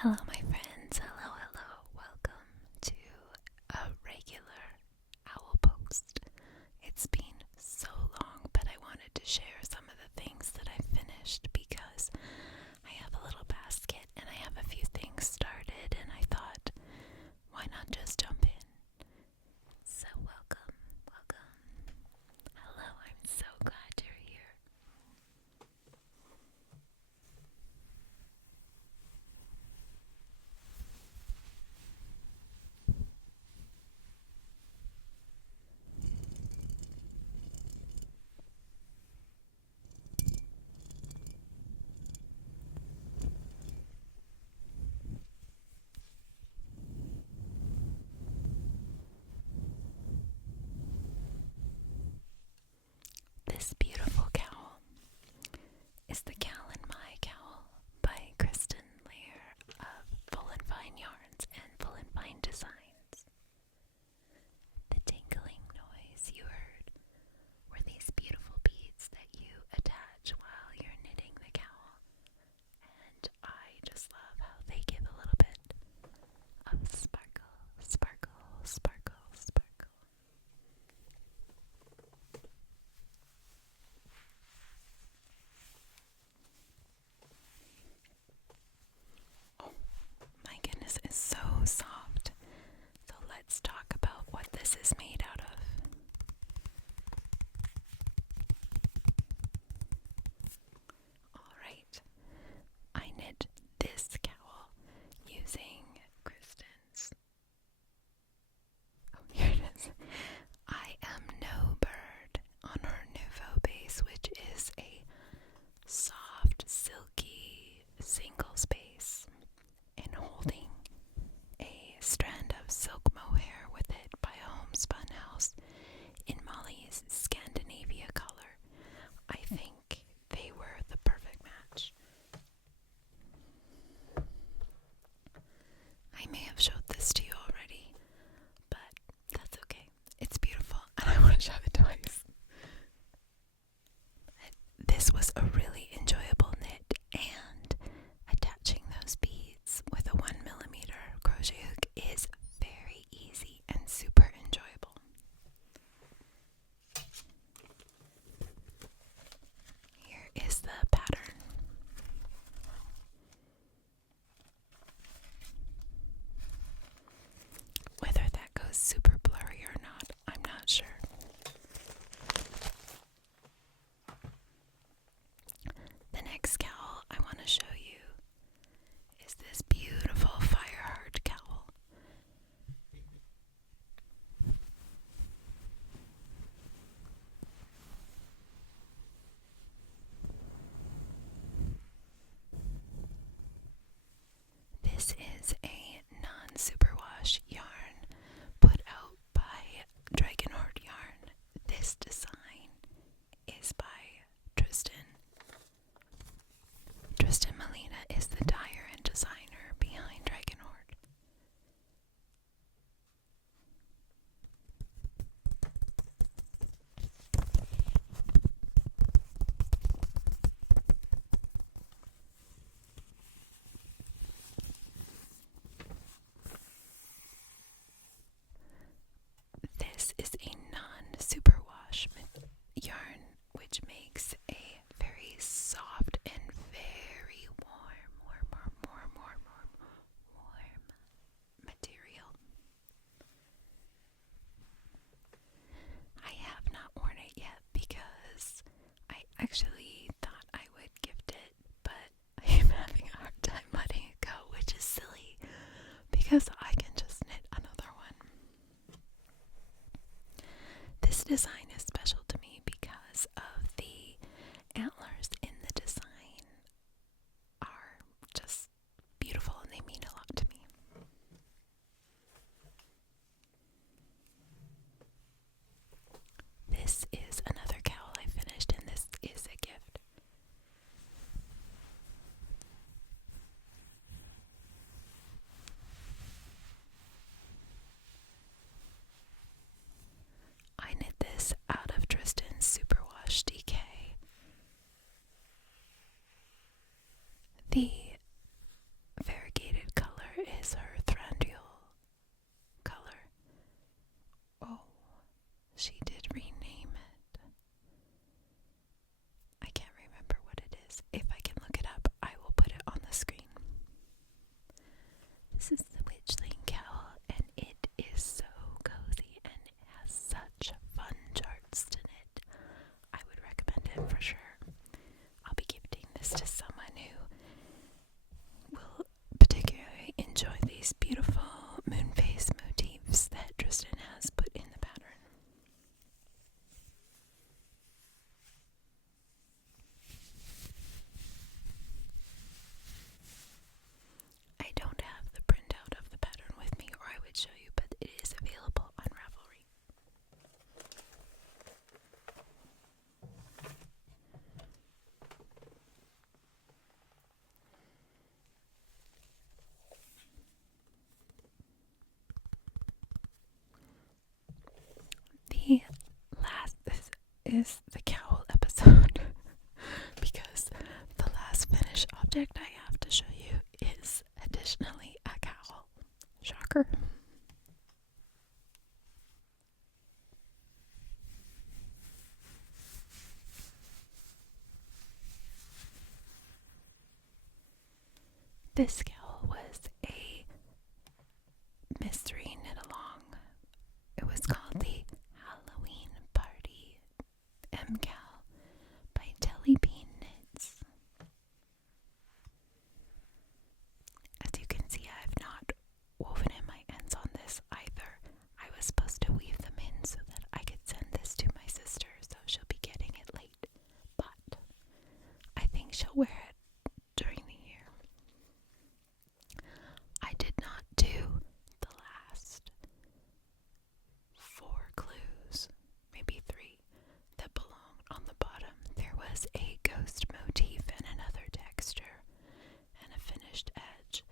Hello, my friends. Hello, hello. Welcome to a regular owl post. It's been so long, but I wanted to share some of the things that I finished because I have a little basket and I have a few things started, and I thought, why not just jump in? So welcome. Hello, I'm so glad you're here. This beautiful cowl is the Calan My Cowl by Kristen Lear of Voolenvine Yarns and Voolenvine Designs. The tinkling noise you heard were these beautiful beads that you attach while you're knitting the cowl, and I just love how they give a little bit of sparkle, sparkle, sparkle, sparkle. Oh my goodness, it's so soft. So let's talk about what this is made out of. Alright, I knit this cowl using Kristen's. Oh, here it is. I Am No Bird on her Nouveau base, which is a soft, silky single space, and holding a strand of silk mohair with it by a homespun house in Molly's Scandinavia color. I think they were the perfect match. I may have showed this to you already, but that's okay. It's beautiful, and I want to show it twice. This was a really enjoyable knit, and attaching those beads with a 1mm crochet hook is very easy and super enjoyable. Here is the pattern. Whether that goes super blurry or not, I'm not sure. The next cowl I want to show you is this beautiful Fireheart cowl. This is a non-superwash yarn put out by Hoard yarn. This design is by Tristan. Tristan Molina is the dyer and designer behind Hoard. This is a non-superwash yarn, which makes a very soft and very warm material. I have not worn it yet because I actually thought I would gift it, but I am having a hard time letting it go, which is silly because I can just knit another one. This design is special to me because of the antlers in the design are just beautiful and they mean a lot to me. This is another cowl I finished, and this is a gift. I knit this This cowl was a mystery knit along. It was called the Halloween Party MKAL by Tellybean knits. As you can see, I have not woven in my ends on this either. I was supposed to weave them in so that I could send this to my sister, so she'll be getting it late. But I think she'll wear it during the year. I did not do the last 4 clues, maybe 3, that belong on the bottom. There was a ghost motif and another texture and a finished edge.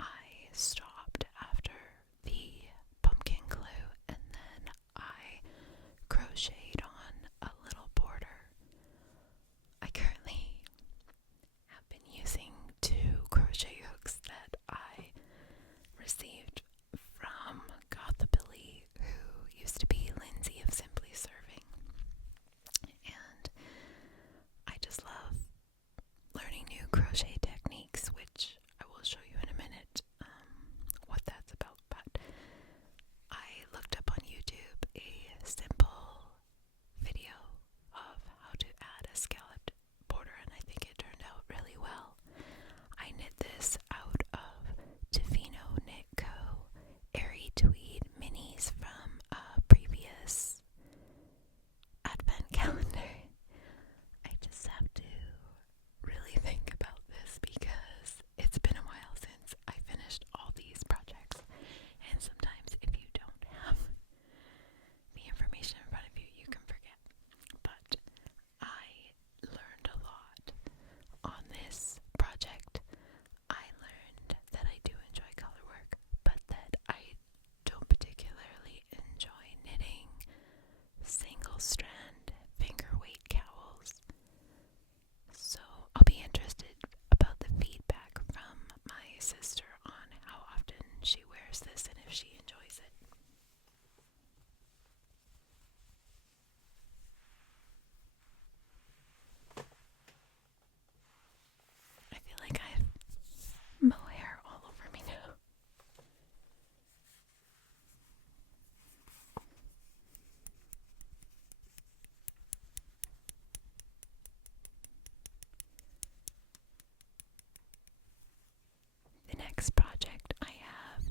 I stopped after the pumpkin clue and then I crocheted on a little border. I currently have been using 2 crochet hooks that I received from Gothabilly, who used to be Lindsay of Simply Serving. And I just love learning new crochet techniques, which I will show you in a minute what that's about. But I looked up on YouTube a simple video of how to add a scalloped border, and I think it turned out really well. I knit this out of Tofino Knit Co. Airy Tweed minis from a previous advent calendar. I just have to really think about this because it's been a while since I finished all these projects, and sometimes if you don't have the information in front of you, you can forget. But I learned a lot on this project. I learned that I do enjoy color work, but that I don't particularly enjoy knitting single strand finger weight cowls. So I'll be interested about the feedback from my sister on how often she wears this and if she enjoys it. I feel like I have mohair all over me now. The next project I have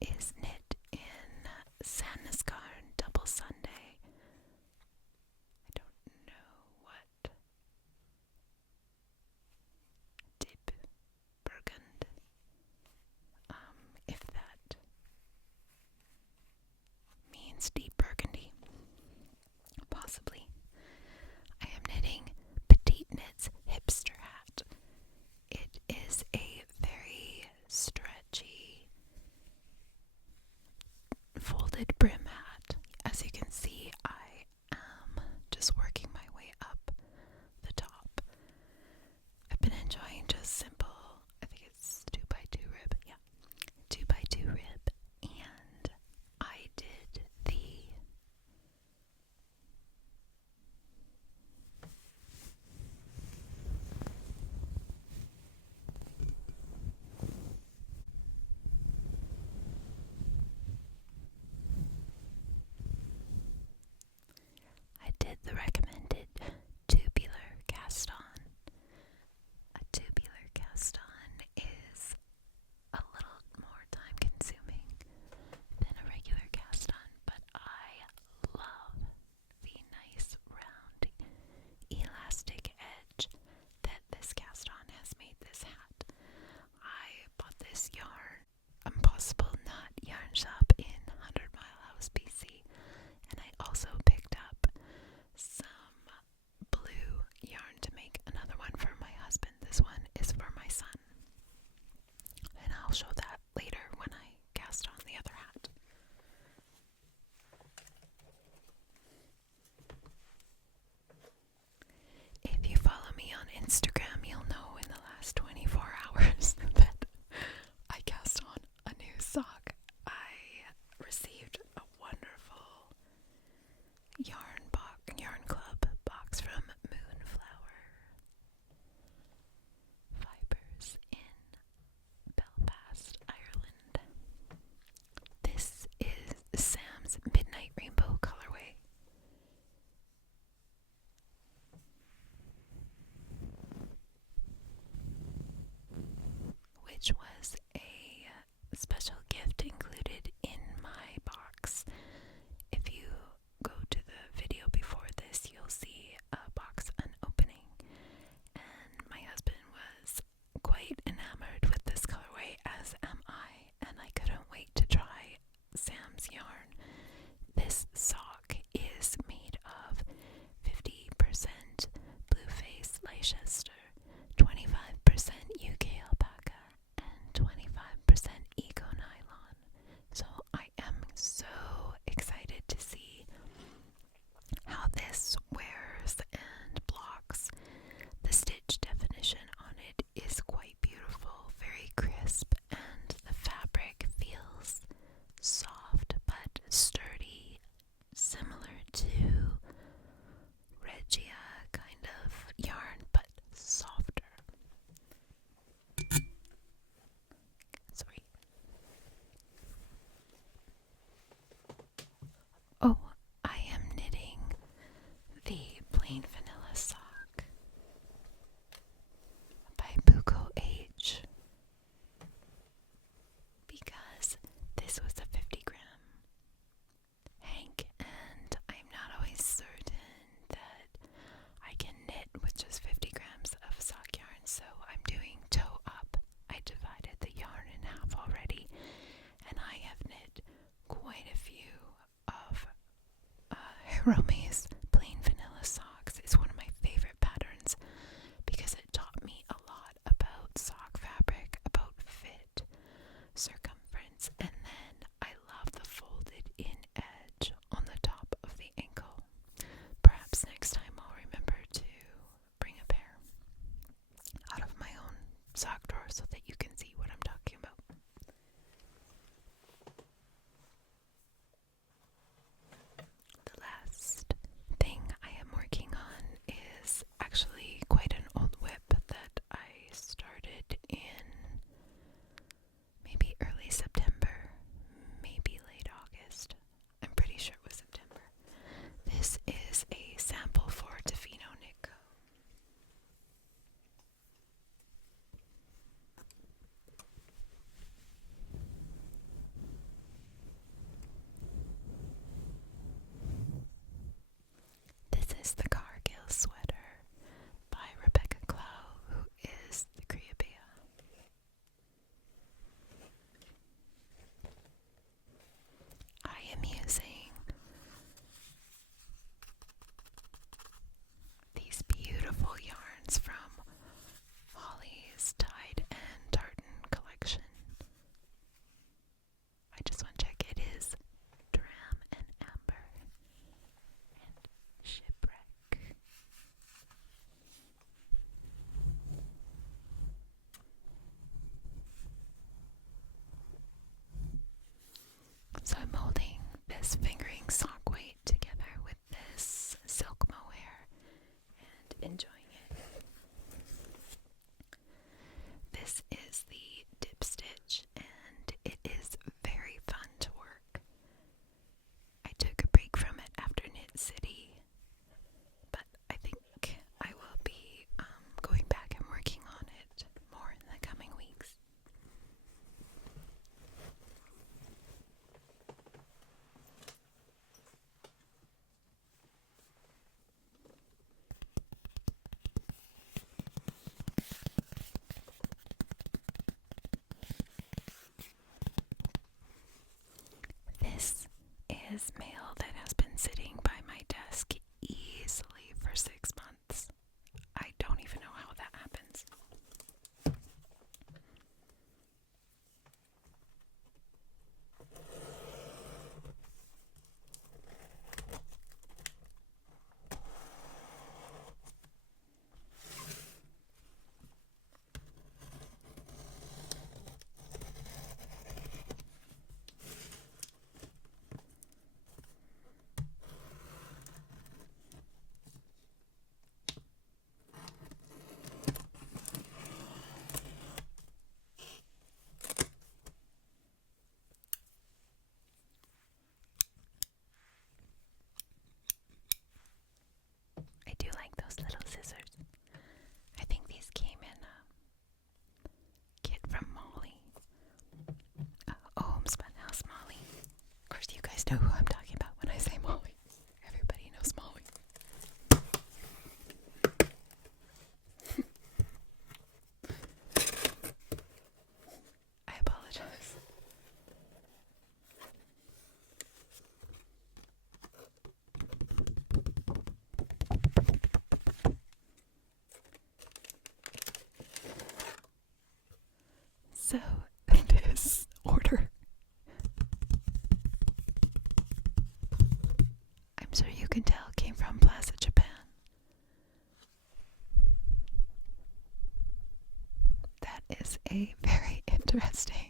is knit in Sandnesgarn Double Sunday. I don't know what Deep Burgund, if that means deep burgundy. Possibly. I am knitting Petite Knits Hipster Hat. It is a very stretchy folded brim Hiromi's plain vanilla socks is one of my favorite patterns because it taught me a lot about sock fabric, about fit, circumference, and then I love the folded in edge on the top of the ankle. Perhaps next time I'll remember to bring a pair out of my own sock drawer so that you can see what I'm talking about. The last thing I am working on is actually quite an old whip that I started in maybe early September, maybe late August. I'm pretty sure it was September. This is a sample for Tofino Knit Co. This is the Cargill sweater by Cowl, who is the Creabea. I am using these beautiful yarns from Holly's Tide and Tartan collection. I just want to check. It is Dram and Amber and Shipwreck. So I'm holding this fingering sock weight together with this silk mohair and enjoying it. This is the dip stitch and it is very fun to work. I took a break from it after Knit City, but I think I will be going back and working on it more in the coming weeks. This is mail that has been sitting by my desk easily for 6 months. I don't even know how that happens. I do like those little scissors. I think these came in a kit from Molly. Homespun House Molly. Of course, you guys know who I'm talking about when I say Molly. Everybody knows Molly. I apologize. So, this order, I'm sure you can tell, came from Plaza Japan. That is a very interesting